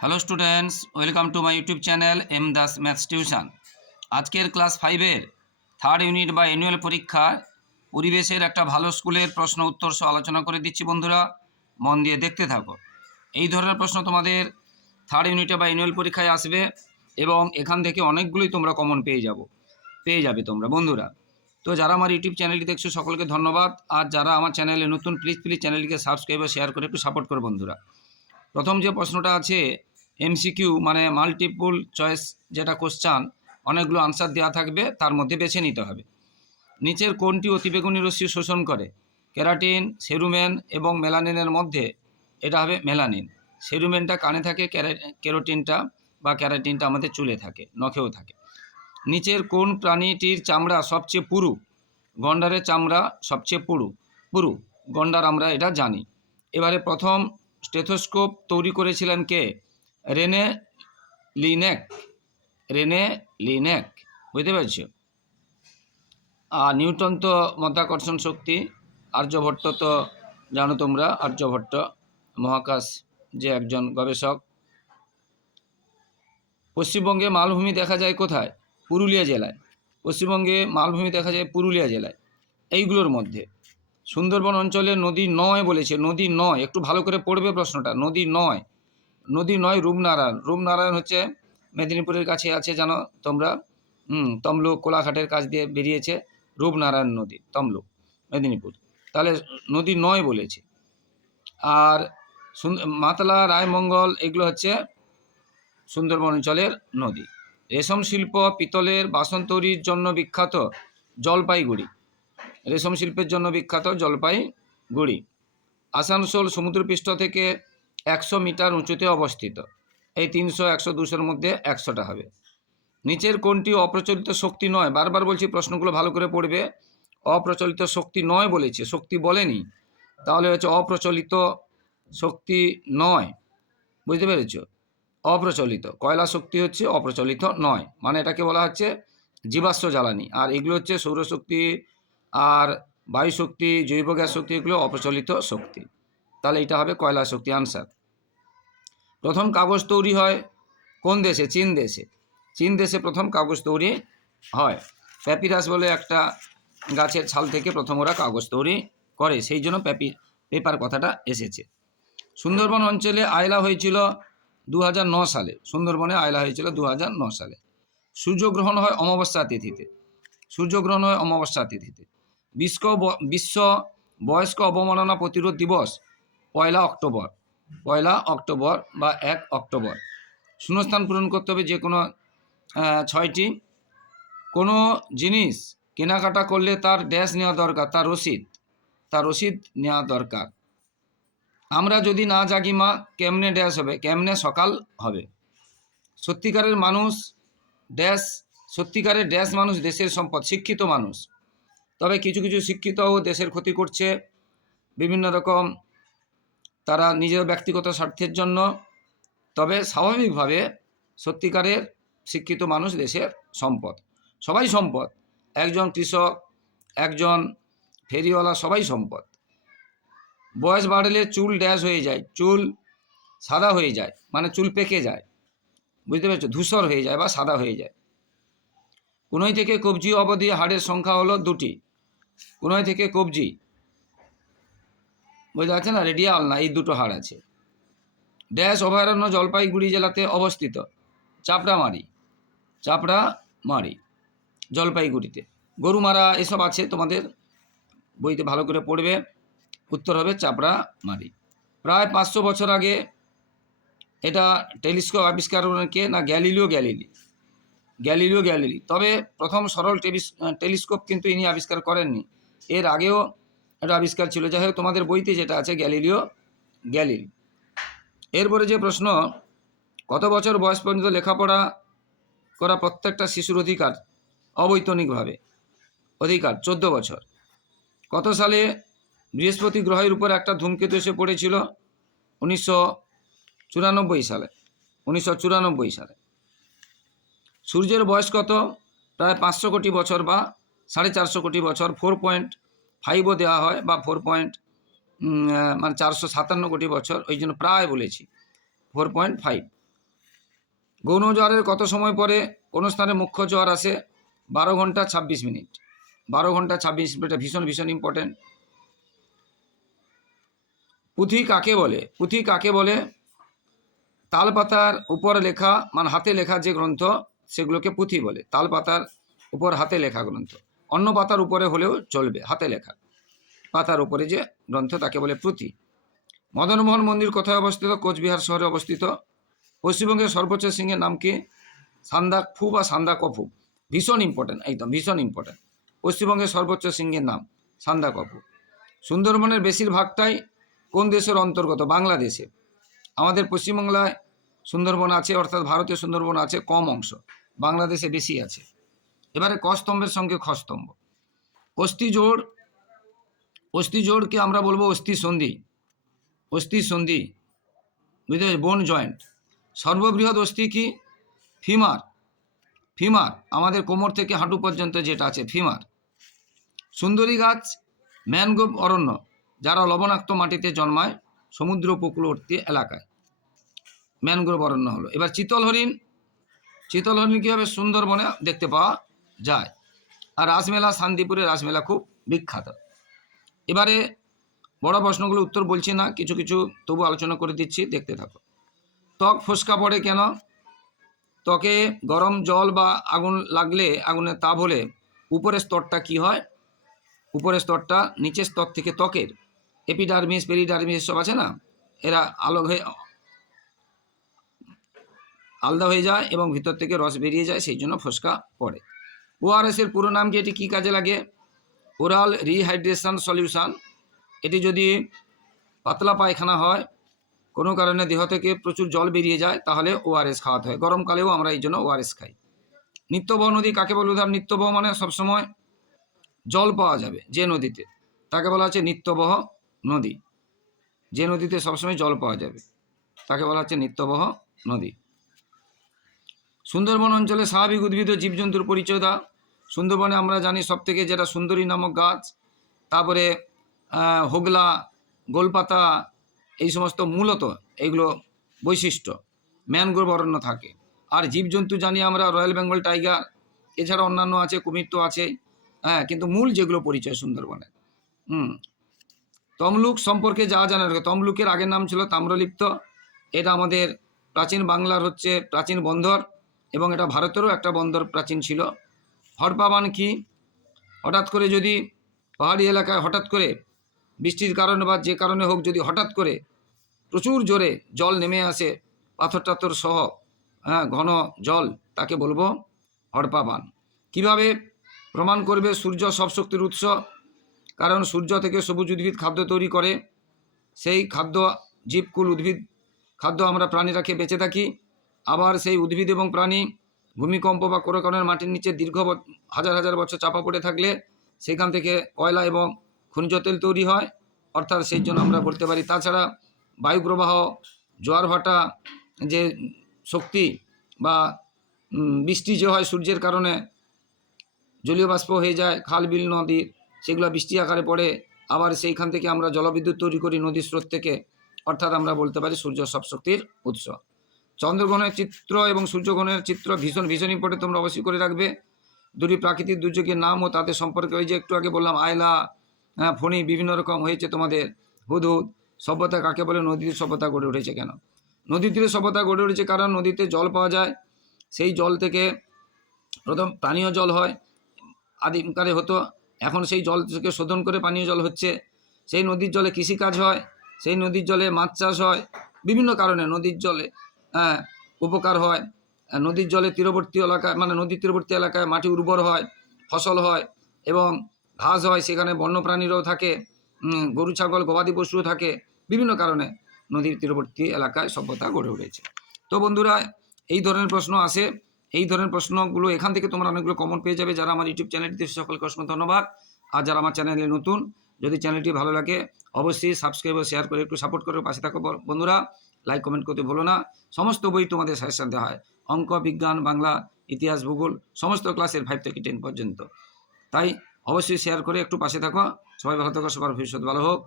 Hello students welcome to my YouTube channel M Das maths tuition আজকের class ফাইভের third unit বা annual পরীক্ষার পরিবেশের একটা ভালো স্কুলের প্রশ্ন উত্তর সহ আলোচনা করে দিচ্ছি বন্ধুরা। মন দিয়ে দেখতে থাকো। এই ধরনের প্রশ্ন তোমাদের থার্ড ইউনিটে বা অ্যানুয়াল পরীক্ষায় আসবে এবং এখান থেকে অনেকগুলোই তোমরা কমন পেয়ে যাব। পেয়ে যাবে তোমরা, বন্ধুরা। তো যারা আমার ইউটিউব চ্যানেলটি দেখছ, সকলকে ধন্যবাদ। আর যারা আমার চ্যানেলে নতুন প্লিজ প্লিজ চ্যানেলটিকে সাবস্ক্রাইব ও শেয়ার করে একটু সাপোর্ট করো, বন্ধুরা। প্রথম যে প্রশ্নটা আছে এমসিকিউ মানে মাল্টিপুল চয়েস যেটা কোশ্চান অনেকগুলো আনসার দেওয়া থাকবে, তার মধ্যে বেছে নিতে হবে। নিচের কোনটি অতিবেগুনি রশ্মি শোষণ করে? ক্যারাটিন সেরুমেন এবং মেলানিনের মধ্যে এটা হবে মেলানিন। সেরুমেনটা কানে থাকে ক্যারা- ক্যারোটিনটা বা ক্যারাটিনটা আমাদের চুলে থাকে, নখেও থাকে। নিচের কোন প্রাণীটির চামড়া সবচেয়ে পুরু? গন্ডারের চামড়া সবচেয়ে পুরু। পুরু, গন্ডার আমরা এটা জানি। এবারে প্রথম স্টেথোস্কোপ তৈরি করেছিলেন কে? রেনে লিনেক রেনে লিনেক, বুঝতে পারছ? আর নিউটন তো মধ্যাকর্ষণ শক্তি, আর্যভট্ট তো জানো তোমরা, আর্যভট্ট, মহাকাশ যে একজন গবেষক। পশ্চিমবঙ্গে মালভূমি দেখা যায় কোথায়? পুরুলিয়া জেলায়। পশ্চিমবঙ্গে মালভূমি দেখা যায় পুরুলিয়া জেলায়। এইগুলোর মধ্যে। সুন্দরবন অঞ্চলে নদী নয় বলেছে, নদী নয়, একটু ভালো করে পড়বে প্রশ্নটা, নদী নয়। নদী নয়, রূপনারায়ণ। রূপনারায়ণ হচ্ছে মেদিনীপুরের কাছে আছে, জানো তোমরা? হুম, তমলুক কোলাঘাটের কাছ দিয়ে বেরিয়েছে রূপনারায়ণ নদী, তমলুক, মেদিনীপুর। তাহলে নদী নয় বলেছে। আর মাতলা, রায়মঙ্গল এগুলো হচ্ছে সুন্দরবন অঞ্চলের নদী। রেশম শিল্প পিতলের বাসন তৈরির জন্য বিখ্যাত জলপাইগুড়ি। রেশম শিল্পের জন্য বিখ্যাত জলপাইগুড়ি। আসানসোল সমুদ্রপৃষ্ঠ থেকে একশো মিটার উঁচুতে অবস্থিত। এই তিনশো, একশো, দুশোর মধ্যে একশোটা হবে। নিচের কোনটি অপ্রচলিত শক্তি নয়। বারবার বলছি, প্রশ্নগুলো ভালো করে পড়বে। অপ্রচলিত শক্তি নয় বলেছে। শক্তি বলেনি। তাহলে হচ্ছে অপ্রচলিত শক্তি নয়। বুঝতে পেরেছ? অপ্রচলিত। কয়লা শক্তি হচ্ছে অপ্রচলিত নয়। মানে এটাকে বলা হচ্ছে জীবাশ্ম জ্বালানি। আর এগুলো হচ্ছে সৌরশক্তি আর বায়ু শক্তি জৈব গ্যাস শক্তি, এগুলো অপ্রচলিত শক্তি। তাহলে এটা হবে কয়লা শক্তি আনসার। প্রথম কাগজ তৈরি হয় কোন দেশে? চীন দেশে। চীন দেশে প্রথম কাগজ তৈরি হয়। প্যাপিরাস বলে একটা গাছের ছাল থেকে প্রথম ওরা কাগজ তৈরি করে। সেই জন্য প্যাপি, পেপার কথাটা এসেছে। সুন্দরবন অঞ্চলে আয়লা হয়েছিল দু সালে। সুন্দরবনে আয়লা হয়েছিল দু সালে। সূর্যগ্রহণ হয় অমাবস্যা তিথিতে। সূর্যগ্রহণ হয় অমাবস্যা তিথিতে। বিশ্ব বিশ্ব বয়স্ক অবমাননা প্রতিরোধ দিবস পয়লা অক্টোবর। পয়লা অক্টোবর বা এক অক্টোবর। শূন্যস্থান পূরণ করতে হবে যে কোনো ছয়টি। কোনো জিনিস কেনাকাটা করলে তার ড্যাশ নেওয়া দরকার, তার রসিদ তার রসিদ নেওয়া দরকার। আমরা যদি না জাগি মা, কেমনে ড্যাশ হবে? কেমনে সকাল হবে? সত্যিকারের মানুষ ড্যাশ, সত্যিকারের ড্যাশ মানুষ দেশের সম্পদ, শিক্ষিত মানুষ। তবে কিছু কিছু শিক্ষিতও দেশের ক্ষতি করছে। বিভিন্ন রকম তারা নিজের ব্যক্তিগত স্বার্থের জন্য, তবে স্বাভাবিকভাবে সত্যিকারের শিক্ষিত মানুষ দেশের সম্পদ। সবাই সম্পদ। একজন কৃষক, একজন ফেরিওয়ালা, সবাই সম্পদ। বয়স বাড়লে চুল ড্যাশ হয়ে যায়, চুল সাদা হয়ে যায় মানে চুল পেকে যায়। বুঝতে পেরেছ? ধূসর হয়ে যায় বা সাদা হয়ে যায়। কোনোই থেকে কবজি অবধি হাড়ের সংখ্যা হলো দুটি। কোনোই থেকে কবজি বুঝতে পারছে না রেডিয়াল না এই দুটো হাড় আছে। ড্যাশ অভয়ারণ্য জলপাইগুড়ি জেলাতে অবস্থিত। চাপড়ামারি চাপড়ামারি জলপাইগুড়িতে। গরুমারা এসব আছে, তোমাদের বইতে ভালো করে পড়বে। উত্তর হবে চাপড়ামারি। প্রায় পাঁচশো বছর আগে এটা টেলিস্কোপ আবিষ্কার কে? না, গ্যালিলিও গ্যালিলি। Galileo Galilei. তবে প্রথম সরল টেলিস- টেলিস্কোপ কিন্তু ইনি আবিষ্কার করেননি। এর আগেও একটা আবিষ্কার ছিল যাই হোক তোমাদের বইতে যেটা আছে, গ্যালিলিও গ্যালিলি। এরপরে যে প্রশ্ন, কত বছর বয়স পর্যন্ত লেখাপড়া করা প্রত্যেকটা শিশুর অধিকার? অবৈতনিকভাবে। অধিকার, চোদ্দ বছর। কত সালে বৃহস্পতি গ্রহের উপর একটা ধূমকেতু এসে পড়েছিল? উনিশশো চুরানব্বই সালে। উনিশশো চুরানব্বই সালে। সূর্যের বয়স কত? প্রায় পাঁচশো কোটি বছর বা সাড়ে চারশো কোটি বছর ফোর পয়েন্ট ফাইভও দেওয়া হয় বা ফোর পয়েন্ট মানে চারশো সাতান্ন কোটি বছর, ওই জন্য প্রায় বলেছি ফোর পয়েন্ট ফাইভ গৌণ জোয়ারের কত সময় পরে কোনো স্থানে মুখ্য জোয়ার আসে? বারো ঘণ্টা ছাব্বিশ মিনিট। বারো ঘণ্টা ছাব্বিশ মিনিট, এটা ভীষণ ভীষণ ইম্পর্টেন্ট পুঁথি কাকে বলে? পুঁথি কাকে বলে? তাল পাতার উপর লেখা মানে হাতে লেখা যে গ্রন্থ, সেগুলোকে পুঁথি বলে। তাল পাতার উপর হাতে লেখা গ্রন্থ। অন্য পাতার উপরে হলেও চলবে, হাতে লেখা। পাতার উপরে যে গ্রন্থ, তাকে বলে পুঁথি মদনমোহন মন্দির কোথায় অবস্থিত? কোচবিহার শহরে অবস্থিত। পশ্চিমবঙ্গের সর্বোচ্চ সিংহের নাম কি? সান্দাক ফু বা সান্দা কফু। ভীষণ ইম্পর্টেন্ট একদম ভীষণ ইম্পর্টেন্ট পশ্চিমবঙ্গের সর্বোচ্চ সিংহের নাম সান্দা কফু। সুন্দরবনের বেশিরভাগটাই কোন দেশের অন্তর্গত? বাংলাদেশে। আমাদের পশ্চিমবাংলায় সুন্দরবন আছে, অর্থাৎ ভারতীয় সুন্দরবন আছে কম অংশ। বাংলাদেশে বেশি আছে। এবারে কস্তম্ভের সঙ্গে খ স্তম্ভ অস্থি জোড়, অস্থি জোড়কে আমরা বলব অস্থি সন্ধি। অস্থি সন্ধি বুঝতে বোন জয়েন্ট সর্ববৃহৎ অস্থি কি? ফিমার। ফিমার, আমাদের কোমর থেকে হাঁটু পর্যন্ত যেটা আছে, ফিমার। সুন্দরী গাছ, ম্যানগ্রোভ অরণ্য, যারা লবণাক্ত মাটিতে জন্মায় সমুদ্র উপকূলবর্তী এলাকায়। ম্যানগ্রোভ অরণ্য হলো। এবার চিতল হরিণ। চিতল হরিণ কীভাবে সুন্দরবনে দেখতে পাওয়া যায়। আর রাসমেলা শান্তিপুরে রাসমেলা খুব বিখ্যাত। এবারে বড় প্রশ্নগুলো উত্তর বলছি না, কিছু কিছু তবু আলোচনা করে দিচ্ছি, দেখতে থাকো। ত্বক ফোসকা পড়ে কেন? ত্বকে গরম জল বা আগুন লাগলে আগুনের তাপ হলে উপরের স্তরটা কি হয়? উপরের স্তরটা নিচের স্তর থেকে ত্বকের। এপিডার্মিস, পেরিডার্মিস সব আছে না? এরা আলো হয়ে আলাদা হয়ে যায় এবং ভিতর থেকে রস বেরিয়ে যায়, সেই জন্য ফোসকা পড়ে। ওআরএসের পুরো নাম কি? এটি কী কাজে লাগে? ওরাল রিহাইড্রেশন সলিউশন এটি যদি পাতলা পায়খানা হয়, কোনো কারণে দেহ থেকে প্রচুর জল বেরিয়ে যায়, তাহলে ওআরএস খাওয়াতে হয়। গরমকালেও আমরা এই জন্য ওআরএস খাই। নিত্যবহ নদী কাকে বলে? উদাহরণ, নিত্যবহ মানে সবসময় জল পাওয়া যাবে যে নদীতে। তাকে বলা হচ্ছে নিত্যবহ নদী। যে নদীতে সবসময় জল পাওয়া যাবে, তাকে বলা হচ্ছে নিত্যবহ নদী। সুন্দরবন অঞ্চলে স্বাভাবিক উদ্ভিদ ও জীবজন্তুর পরিচয় দাও। সুন্দরবনে আমরা জানি সব থেকে যেটা সুন্দরী নামক গাছ, তারপরে হোগলা, গোলপাতা, এই সমস্ত মূলত এইগুলো বৈশিষ্ট্য, ম্যানগ্রোভ অরণ্য থাকে। আর জীবজন্তু জানি আমরা, রয়্যাল বেঙ্গল টাইগার, এছাড়া অন্যান্য আছে, কুমির তো আছেই হ্যাঁ কিন্তু মূল যেগুলো পরিচয় সুন্দরবনে। হুম, তমলুক সম্পর্কে যা জানার তমলুকের আগের নাম ছিল তাম্রলিপ্ত, এটা আমাদের প্রাচীন বাংলার হচ্ছে প্রাচীন বন্দর, এবং এটা ভারতেরও একটা বন্দর প্রাচীন ছিল। হরপাবান কি? হঠাৎ করে যদি পাহাড়ি এলাকায় হঠাৎ করে বৃষ্টির কারণে বা যে কারণে হোক যদি হঠাৎ করে প্রচুর জোরে জল নেমে আসে, পাথর টাথর সহ হ্যাঁ ঘন জল, তাকে বলব হরপাবান কীভাবে প্রমাণ করবে সূর্য সব শক্তির উৎস? কারণ সূর্য থেকে সবুজ উদ্ভিদ খাদ্য তৈরি করে। সেই খাদ্য, জীবকুল উদ্ভিদ খাদ্য আমরা প্রাণীরা খেয়ে বেঁচে থাকি। আবার সেই উদ্ভিদ এবং প্রাণী ভূমিকম্প বা কোনো কারণের মাটির নিচে দীর্ঘ হাজার হাজার বছর চাপা পড়ে থাকলে সেখান থেকে কয়লা এবং খনিজ তেল তৈরি হয়, অর্থাৎ সেই জন্য আমরা বলতে পারি। তাছাড়া বায়ু প্রবাহ জোয়ার ভাটা, যে শক্তি বা বৃষ্টি যে হয় সূর্যের কারণে, জলীয় বাষ্প হয়ে যায় খাল বিল নদীর সেগুলো বৃষ্টি আকারে পড়ে, আবার সেইখান থেকে আমরা জলবিদ্যুৎ তৈরি করি নদীর স্রোত থেকে, অর্থাৎ আমরা বলতে পারি সূর্য সব শক্তির উৎস। চন্দ্রগ্রহণের চিত্র এবং সূর্যগ্রহণের চিত্র ভীষণ ভীষণ ইম্পর্টেন্ট তোমরা অবশ্যই করে রাখবে। দুটি প্রাকৃতিক দুর্যোগের নাম ও তাদের সম্পর্কে ওই যে একটু আগে বললাম, আয়লা হ্যাঁ ফণি বিভিন্ন রকম হয়েছে তোমাদের, হুদহুদ, সভ্যতা কাকে বলে? নদীর সভ্যতা গড়ে উঠেছে কেন? নদী তীরে সভ্যতা গড়ে উঠেছে কারণ নদীতে জল পাওয়া যায়। সেই জল থেকে প্রথম পানীয় জল হয়, আদিমকালে হতো। এখন সেই জল থেকে শোধন করে পানীয় জল হচ্ছে। সেই নদীর জলে কৃষিকাজ হয়, সেই নদীর জলে মাছ চাষ হয়। বিভিন্ন কারণে নদীর জলে উপকার হয়। নদীর জলে তীরবর্তী এলাকায় মানে নদীর তীরবর্তী এলাকায় মাটি উর্বর হয়, ফসল হয় এবং ঘাস হয়, সেখানে বন্যপ্রাণীরাও থাকে গরু, ছাগল, গবাদি পশুও থাকে। বিভিন্ন কারণে নদীর তীরবর্তী এলাকায় সভ্যতা গড়ে উঠেছে। তো বন্ধুরা, এই ধরনের প্রশ্ন আসে। এই ধরনের প্রশ্নগুলো এখান থেকে তোমরা অনেকগুলো কমন পেয়ে যাবে। যারা আমার ইউটিউব চ্যানেলটিতে সকলকে অসংখ্য ধন্যবাদ। আর যারা আমার চ্যানেলে নতুন, যদি চ্যানেলটি ভালো লাগে, অবশ্যই সাবস্ক্রাইব ও শেয়ার করে একটু সাপোর্ট করে পাশে থাকো বন্ধুরা। লাইক কমেন্ট করতে ভুলো না। সমস্ত বই তোমাদের সাজেশন দেওয়া হয়। অঙ্ক, বিজ্ঞান, বাংলা, ইতিহাস, ভূগোল, সমস্ত ক্লাসের ফাইভ থেকে টেন পর্যন্ত। তাই অবশ্যই শেয়ার করে একটু পাশে থাকো। সবাই ভালো থাকো, সবার ভবিষ্যৎ ভালো হোক।